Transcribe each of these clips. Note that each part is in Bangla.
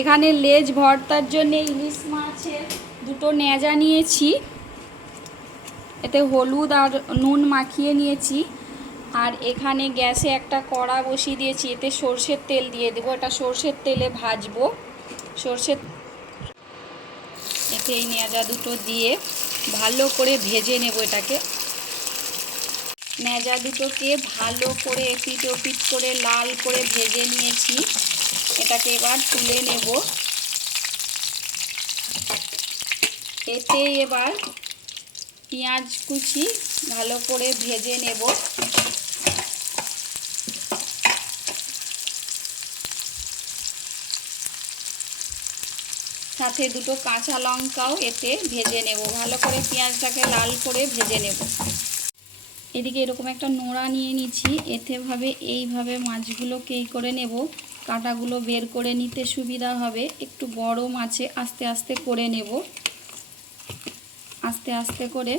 এখানে লেজ ভর্তার জন্য ইলিশ মাছের দুটো নেজা নিয়েছি, এতে হলুদ আর নুন মাখিয়ে নিয়েছি। আর এখানে গ্যাসে একটা কড়া বসিয়ে দিয়েছি, এতে সর্ষের তেল দিয়ে দেবো। এটা সর্ষের তেলে ভাজবো। এতে এই নেজা দুটো দিয়ে ভালো করে ভেজে নেব। এটাকে নেজা দুটোকে ভালো করে এপিট ওপিট করে লাল করে ভেজে নিয়েছি। এটাকে এবার তুলে নেব। এতে এবার পেঁয়াজ কুচি ভালো করে ভেজে নেব। সাথে দুটো কাঁচা লঙ্কাও এতে ভেজে নেব। ভালো করে পেঁয়াজটাকে লাল করে ভেজে নেব। এদিকে এরকম একটা নোড়া নিয়ে নিচ্ছি, এইভাবে মাছগুলোকে এই করে নেব। কাঁটাগুলো বের করে নিতে সুবিধা হবে। একটু বড় মাছে আস্তে আস্তে করে নেব। আস্তে আস্তে করে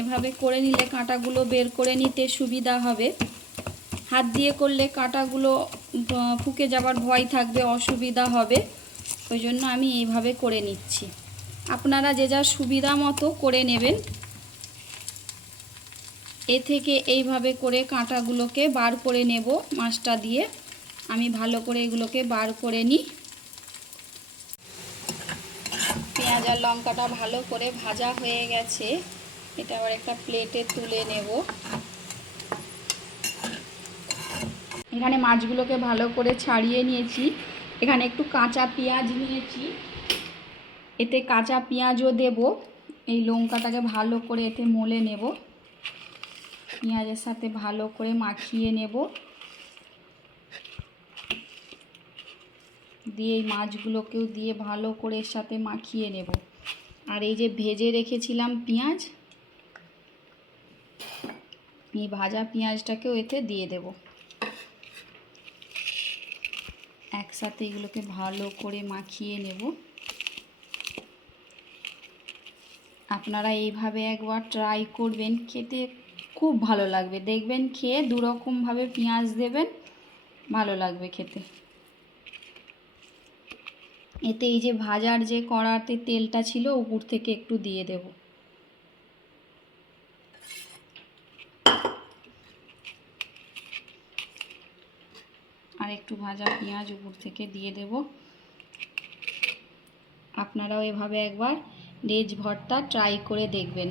এভাবে করে নিলে কাঁটাগুলো বের করে নিতে সুবিধা হবে। হাত দিয়ে করলে কাঁটাগুলো ফুকে যাবার ভয় থাকবে, অসুবিধা হবে। ওই জন্য আমি এইভাবে করে নিচ্ছি। আপনারা যে যার সুবিধা মতো করে নেবেন। এ থেকে এইভাবে করে কাঁটাগুলোকে বার করে নেব। মাছটা দিয়ে আমি ভালো করে এগুলোকে বার করে নিই। পেঁয়াজ আর লঙ্কাটা ভালো করে ভাজা হয়ে গেছে। এটা আবার একটা প্লেটে তুলে নেব। এখানে মাছগুলোকে ভালো করে ছাড়িয়ে নিয়েছি। এখানে একটু কাঁচা পেঁয়াজ নিয়েছি, এতে কাঁচা পেঁয়াজও দেব। এই লঙ্কাটাকে ভালো করে এতে মলে নেব। পেঁয়াজের সাথে ভালো করে মাখিয়ে নেব। দিয়ে এই মাছগুলোকেও দিয়ে ভালো করে এর সাথে মাখিয়ে নেব। আর এই যে ভেজে রেখেছিলাম পেঁয়াজ, এই ভাজা পেঁয়াজটাকেও এতে দিয়ে দেব। একসাথে এগুলোকে ভালো করে মাখিয়ে নেব। আপনারা এইভাবে একবার ট্রাই করবেন, খেতে খুব ভালো লাগবে। দেখবেন খেয়ে দুরকমভাবে পেঁয়াজ দেবেন, ভালো লাগবে খেতে। এতে এই যে ভাজার যে কড়াতে তেলটা ছিল উপর থেকে একটু দিয়ে দেব। আর একটু ভাজা পেঁয়াজ উপর থেকে দিয়ে দেব। আপনারাও এভাবে একবার লেজ ভর্তা ট্রাই করে দেখবেন।